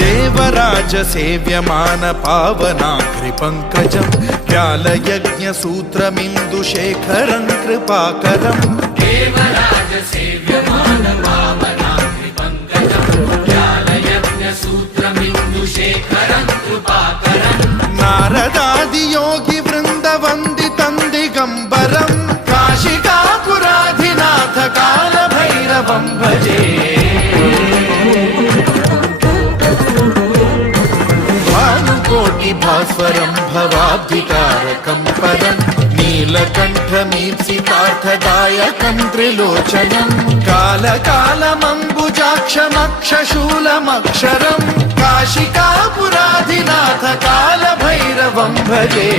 देवराज सेव्यमान पावनाग्रि पंकजं व्यालयज्ञ सूत्रमिन्दुशेखरं कृपाकरं देवराज सेव्यमान पावनाग्रि पंकजं व्यालयज्ञ सूत्रमिन्दुशेखरं कृपाकरं नारदादि योगी वृंद वंदितं दिगंबरं काशिकापुराधिनाथ काल भैरवं भजे कोटि भास्वरं भवाब्धिकारकं परं नीलकण्ठमीप्सितार्थदायकं त्रिलोचनं कालकालमम्बुजाक्षमक्षशूलमक्षरं काशिकापुराधिनाथ कालभैरवं भजे।